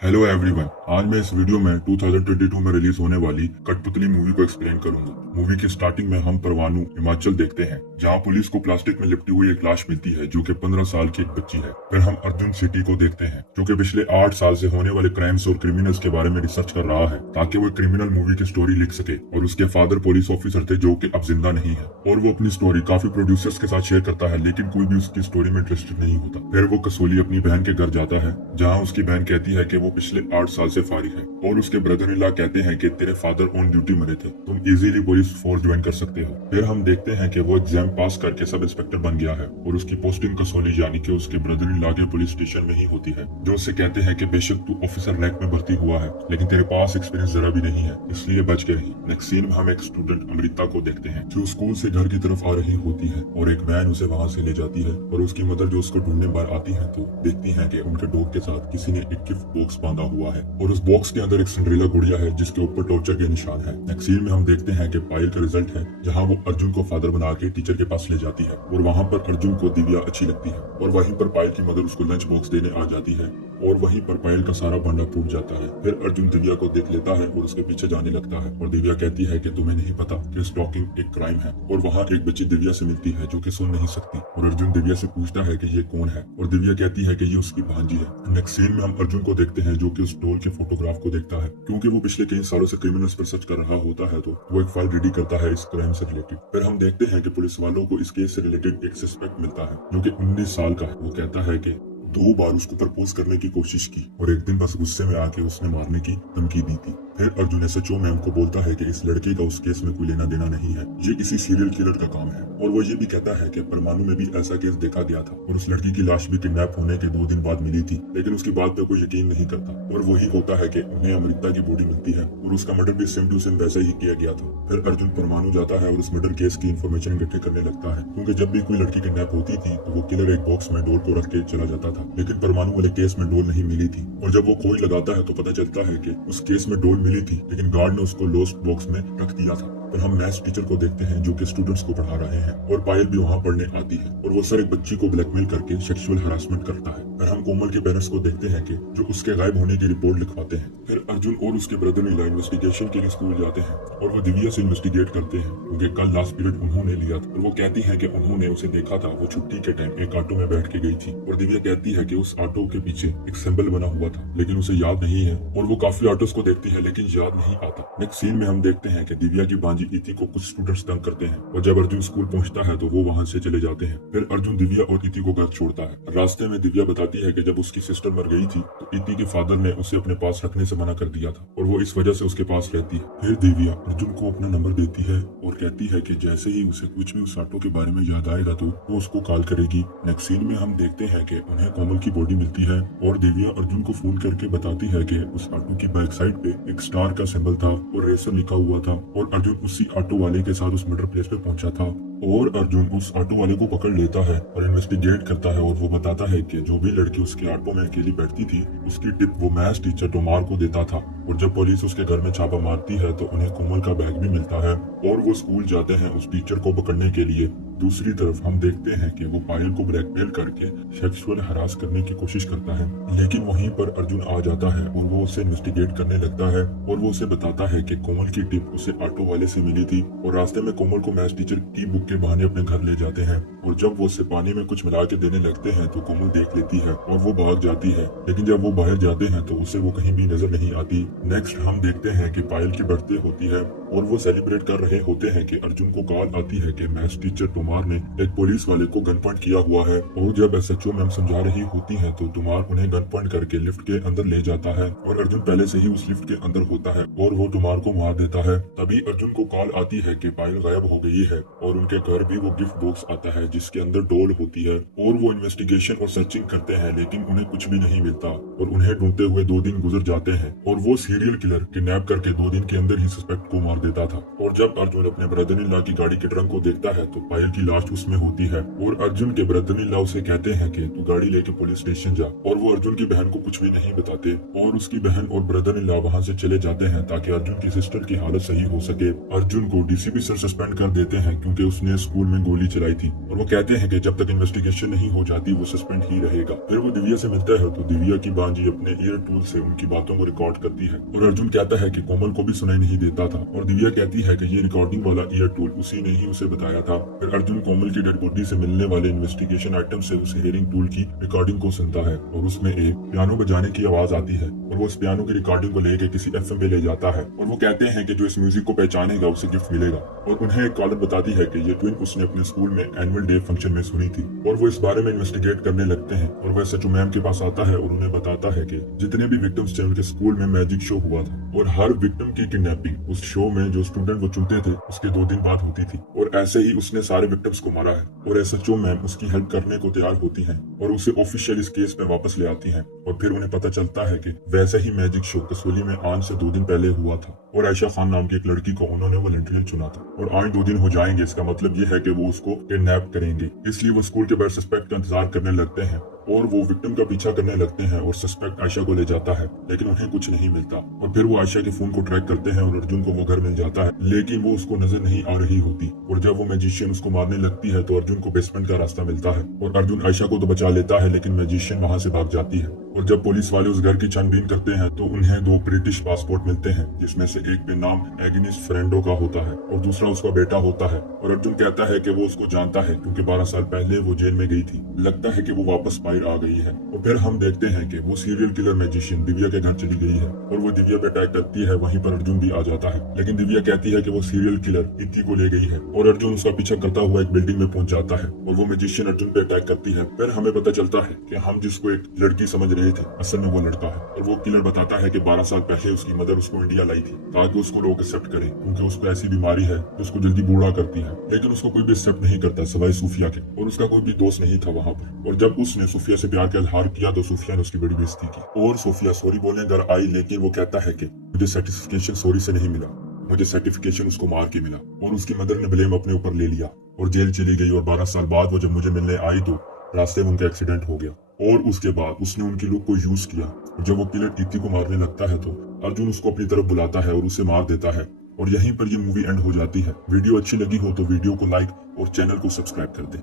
Hello everyone. आज मैं इस वीडियो में 2022 में रिलीज होने वाली कठपुतली मूवी को एक्सप्लेन करूंगा। मूवी की स्टार्टिंग में हम परवाणु हिमाचल देखते हैं, जहां पुलिस को प्लास्टिक में लिपटी हुई एक लाश मिलती है जो कि 15 साल की एक बच्ची है। फिर हम अर्जुन सिटी को देखते हैं, जो कि पिछले 8 साल से होने वाले क्राइम्स और क्रिमिनल्स के बारे में रिसर्च कर रहा है ताकि वो क्रिमिनल मूवी की स्टोरी लिख सके। और उसके फादर पुलिस ऑफिसर थे जो कि अब जिंदा नहीं है, और वो अपनी स्टोरी काफी प्रोड्यूसर्स के साथ शेयर करता है, लेकिन कोई भी उसकी स्टोरी में इंटरेस्टेड नहीं होता। फिर वो कसोली अपनी बहन के घर जाता है, जहाँ उसकी बहन कहती है कि वो पिछले 8 साल से फारिग है, और उसके ब्रदर इन लॉ कहते हैं कि तेरे फादर ऑन ड्यूटी मरे थे, तुम इजीली पुलिस फोर्स ज्वाइन कर सकते हो। फिर हम देखते हैं कि वो एग्जाम पास करके सब इंस्पेक्टर बन गया है, और उसकी पोस्टिंग कसौली यानी कि उसके ब्रदर इन लॉ के पुलिस स्टेशन में ही होती है, जो उससे कहते हैं कि बेशक तू ऑफिसर रैंक में भर्ती हुआ है, लेकिन तेरे पास एक्सपीरियंस जरा भी नहीं है, इसलिए बच के रही। नेक्स्ट सीन में हम एक स्टूडेंट अमृता को देखते हैं, जो स्कूल से घर की तरफ आ रही होती है, और एक वैन उसे वहाँ से ले जाती है, और उसकी मदर जो उसको ढूंढने बाहर आती है तो देखती है कि उनके डॉग के साथ किसी ने एक गिफ्ट बॉक्स बांधा हुआ है, और उस बॉक्स के अंदर एक सिंड्रेला गुड़िया है जिसके ऊपर टॉर्चर के निशान है। नेक्स्ट सीन में हम देखते हैं कि पायल का रिजल्ट है, जहां वो अर्जुन को फादर बना के टीचर के पास ले जाती है, और वहां पर अर्जुन को दिव्या अच्छी लगती है, और वहीं पर पायल की मदर उसको लंच बॉक्स देने आ जाती है, और वहीं पर पायल का सारा भांडा फूट जाता है। फिर अर्जुन दिव्या को देख लेता है और उसके पीछे जाने लगता है, और दिव्या कहती है कि तुम्हें नहीं पता कि स्टॉकिंग एक क्राइम है। और वहाँ एक बच्ची दिव्या से मिलती है जो कि सुन नहीं सकती, और अर्जुन दिव्या से पूछता है कि ये कौन है, और दिव्या कहती है कि ये उसकी भांजी है। नेक्स्ट सीन में हम अर्जुन को देखते हैं, जो कि उस डॉल के फोटोग्राफ को देखता है, क्योंकि वो पिछले कई सालों से क्रिमिनल्स पर सर्च कर रहा होता है, तो वो एक फाइल रेडी करता है इस क्राइम से रिलेटेड। फिर हम देखते हैं कि पुलिस वालों को इस केस से रिलेटेड एक सस्पेक्ट मिलता है, जो कि 19 साल का है। वो कहता है कि 2 बार उसको प्रपोज करने की कोशिश की, और एक दिन बस गुस्से में आके उसने मारने की धमकी दी थी। फिर अर्जुन एसएचओ मैम को बोलता है कि इस लड़के का उस केस में कोई लेना देना नहीं है, ये किसी सीरियल किलर का काम है। और वो ये भी कहता है कि परमाणु में भी ऐसा केस देखा गया था, और उस लड़की की लाश भी किडनैप होने के 2 दिन बाद मिली थी, लेकिन उसकी बात पे कोई यकीन नहीं करता। और वही होता है कि उन्हें अमृता की बॉडी मिलती है, और उसका मर्डर भी सेम टू सेम वैसा ही किया गया था। फिर अर्जुन परमाणु जाता है और उस मर्डर केस की इन्फॉर्मेशन इकट्ठी करने लगता है, क्योंकि जब भी कोई लड़की किडनैप होती थी तो वो किलर एक बॉक्स में डोर को रख के चला जाता था, लेकिन परमाणु वाले केस में डोर नहीं मिली थी। और जब वो खोज लगाता है तो पता चलता है कि उस केस में डोर मिली थी, लेकिन गार्ड ने उसको लॉस्ट बॉक्स में रख दिया था। फिर हम मैथ्स टीचर को देखते हैं, जो कि स्टूडेंट्स को पढ़ा रहे हैं, और पायल भी वहाँ पढ़ने आती है, और वो सर एक बच्ची को ब्लैकमेल करके सेक्सुअल हरासमेंट करता है। फिर हम कोमल के पेरेंट्स को देखते हैं कि जो उसके गायब होने की रिपोर्ट लिखवाते हैं। फिर अर्जुन और उसके ब्रदर इन लॉ इन्वेस्टिगेशन के लिए स्कूल जाते हैं, और वो दिव्या से इन्वेस्टिगेट करते हैं, क्योंकि कल लास्ट पीरियड उन्होंने लिया था। और वो कहती है कि उन्होंने उसे देखा था, वो छुट्टी के टाइम एक ऑटो में बैठ के गई थी। और दिव्या कहती है कि उस ऑटो के पीछे एक सिंबल बना हुआ था, लेकिन उसे याद नहीं है। और वो काफी ऑटोस को देखती है, लेकिन याद नहीं आता। नेक्स्ट सीन में हम देखते हैं कि दिव्या की भांजी इति को कुछ स्टूडेंट्स तंग करते हैं, और जब अर्जुन स्कूल पहुंचता है तो वो वहां से चले जाते हैं। फिर अर्जुन दिव्या और इति को घर छोड़ता है। रास्ते में दिव्या बताती है कि जब उसकी सिस्टर मर गई थी तो इति के फादर ने उसे अपने पास रखने से मना कर दिया था, और वो इस वजह से उसके पास रहती है। फिर दिव्या अर्जुन को अपना नंबर देती है और कहती है कि जैसे ही उसे कुछ भी उस ऑटो के बारे में याद आएगा तो वो उसको कॉल करेगी। नेक्स्ट सीन में हम देखते हैं कि उन्हें कोमल की बॉडी मिलती है, और दिव्या अर्जुन को फोन करके बताती है कि उस ऑटो की बैक साइड पे एक स्टार का सिंबल था और रेसर लिखा हुआ था, और अर्जुन उसी ऑटो वाले के साथ उस मर्डर प्लेस पे पहुंचा था। और अर्जुन उस ऑटो वाले को पकड़ लेता है और इन्वेस्टिगेट करता है, और वो बताता है कि जो भी लड़की उसके ऑटो में अकेली बैठती थी उसकी टिप वो मैथ्स टीचर तोमार को देता था। और जब पुलिस उसके घर में छापा मारती है तो उन्हें कोमल का बैग भी मिलता है, और वो स्कूल जाते हैं उस टीचर को पकड़ने के लिए। दूसरी तरफ हम देखते हैं कि वो पायल को ब्लैकमेल करके सेक्सुअल हरास करने की कोशिश करता है, लेकिन वहीं पर अर्जुन आ जाता है और वो उसे इन्वेस्टिगेट करने लगता है, और वो उसे बताता है कि कोमल की टिप उसे ऑटो वाले से मिली थी। और रास्ते में कोमल को मैथ्स टीचर की बुक के बहाने अपने घर ले जाते हैं, और जब वो उसे पानी में कुछ मिला के देने लगते हैं तो कोमल देख लेती है और वो भाग जाती है, लेकिन जब वो बाहर जाते हैं तो उसे वो कहीं भी नजर नहीं आती। नेक्स्ट हम देखते हैं कि पायल की बर्थडे होती है, और वो सेलिब्रेट कर रहे होते हैं कि अर्जुन को कॉल आती है कि मैथ्स टीचर तोमार ने एक पुलिस वाले को गन पॉइंट किया हुआ है। और जब एसएचओ मैम समझा रही होती है तो तोमार उन्हें गन पॉइंट करके लिफ्ट के अंदर ले जाता है, और अर्जुन पहले से ही उस लिफ्ट के अंदर होता है और वो तोमार को मार देता है। तभी अर्जुन को कॉल आती है कि पायल गायब हो गई है, और उनके घर भी वो गिफ्ट बॉक्स आता है जिसके अंदर डॉल होती है। और वो इन्वेस्टिगेशन और सर्चिंग करते हैं, लेकिन उन्हें कुछ भी नहीं मिलता, और उन्हें ढूंढते हुए 2 दिन गुजर जाते हैं, और वो सीरियल किलर किडनैप करके 2 दिन के अंदर ही सस्पेक्ट को मार मार देता था। और जब अर्जुन अपने ब्रदर इन लॉ की गाड़ी के ट्रंक को देखता है तो पायल की लाश उसमें होती है और अर्जुन के ब्रदर इन लॉ उसे कहते हैं कि तू गाड़ी लेके पुलिस स्टेशन जा, और वो अर्जुन की बहन को कुछ भी नहीं बताते और उसकी बहन और ब्रदर इन लॉ वहाँ से चले जाते हैं ताकि अर्जुन की सिस्टर की हालत सही हो सके। अर्जुन को डीसीपी सर सस्पेंड कर देते हैं क्योंकि उसने स्कूल में गोली चलाई थी, और वो कहते हैं कि जब तक इन्वेस्टिगेशन नहीं हो जाती वो सस्पेंड ही रहेगा। फिर वो दिव्या से मिलता है तो दिव्या की बांजी अपने ईयर टूल से उनकी बातों को रिकॉर्ड करती है और अर्जुन कहता है कि कोमल को भी सुनाई नहीं देता था, और दिव्या कहती है कि ये रिकॉर्डिंग वाला ईयर टूल उसी ने ही उसे बताया था। फिर अर्जुन कोमल की डेड बॉडी से मिलने वाले इन्वेस्टिगेशन आइटम से उस हेयरिंग टूल की रिकॉर्डिंग को सुनता है और उसमें एक पियानो बजाने की आवाज आती है और वो उस पियानो की रिकॉर्डिंग को लेकर किसी एफएम में ले जाता है और वो कहते हैं कि जो इस म्यूजिक को पहचानेगा उसे गिफ्ट मिलेगा। और उन्हें एक कॉलर बताती है कि ये ट्विन उसने अपने स्कूल में एनुअल डे फंक्शन में सुनी थी, और वो इस बारे में इन्वेस्टिगेट करने लगते हैं। और वह सचू मैम के पास आता है और उन्हें बताता है कि जितने भी विक्टिम्स थे उनके स्कूल में मैजिक शो हुआ था और हर विक्टिम की किडनैपिंग उस शो में जो स्टूडेंट वो चुनते थे उसके 2 दिन बाद होती थी, और ऐसे ही उसने सारे विक्टिम्स को मारा है। और एसएचओ मैम उसकी हेल्प करने को तैयार होती हैं और उसे ऑफिशियल इस केस में वापस ले आती हैं। और फिर उन्हें पता चलता है कि वैसा ही मैजिक शो कसौली में आज से 2 दिन पहले हुआ था और आयशा खान नाम की एक लड़की को उन्होंने वॉलंटियर चुना था, और आज 2 दिन हो जाएंगे। इसका मतलब ये है कि वो उसको किडनैप करेंगे, इसलिए वो स्कूल के बाहर सस्पेक्ट का इंतजार करने लगते हैं और वो विक्टिम का पीछा करने लगते हैं और सस्पेक्ट आयशा को ले जाता है, लेकिन उन्हें कुछ नहीं मिलता। और फिर वो आयशा के फोन को ट्रैक करते हैं और अर्जुन को वो घर मिल जाता है, लेकिन वो उसको नजर नहीं आ रही होती। और जब वो मैजिशियन उसको मारने लगती है तो अर्जुन को बेसमेंट का रास्ता मिलता है और अर्जुन आयशा को तो बचा लेता है, लेकिन मैजिशियन वहाँ से भाग जाती है। और जब पुलिस वाले उस घर की छानबीन करते हैं तो उन्हें 2 ब्रिटिश पासपोर्ट मिलते हैं, जिसमें से एक पे नाम एग्निस फ्रेंडो का होता है और दूसरा उसका बेटा होता है। और अर्जुन कहता है कि वो उसको जानता है क्योंकि 12 साल पहले वो जेल में गई थी, लगता है कि वो वापस बाहर आ गई है। और फिर हम देखते हैं कि वो सीरियल किलर मैजिशियन दिव्या के घर चली गई है और वो दिव्या पे अटैक करती है। वहीं पर अर्जुन भी आ जाता है, लेकिन दिव्या कहती है कि वो सीरियल किलर इति को ले गई है और अर्जुन उसका पीछा करता हुआ एक बिल्डिंग में पहुंच जाता है और वो मैजिशियन अर्जुन पे अटैक करती है। फिर हमें पता चलता है कि हम जिसको एक लड़की समझ रहे थे असल में वो लड़का है, और वो किलर बताता है कि 12 साल पहले उसकी मदर उसको इंडिया लाई थी ताकि उसको लोग एक्सेप्ट करें, क्योंकि उसको ऐसी बीमारी है जो उसको जल्दी बूढ़ा करती है। लेकिन उसको कोई भी एक्सेप्ट नहीं करता सिवाय सूफिया के, और उसका कोई भी दोस्त नहीं था वहाँ पर। और जब उसने सूफिया से प्यार का इजहार किया तो सूफिया ने उसकी बड़ी बेइज्जती की और सूफिया सॉरी बोलने घर आई, लेकिन वो कहता है कि मुझे सर्टिफिकेशन सॉरी से नहीं मिला, मुझे सर्टिफिकेशन उसको मार के मिला। और उसकी मदर ने ब्लेम अपने ऊपर ले लिया और जेल चली गई। और 12 साल बाद वो जब मुझे मिलने आई तो रास्ते में उनका एक्सीडेंट हो गया और उसके बाद उसने उनकी लुक को यूज किया। जब वो किलर इति को मारने लगता है तो अर्जुन उसको अपनी तरफ बुलाता है और उसे मार देता है, और यहीं पर ये मूवी एंड हो जाती है। वीडियो अच्छी लगी हो तो वीडियो को लाइक और चैनल को सब्सक्राइब कर दे।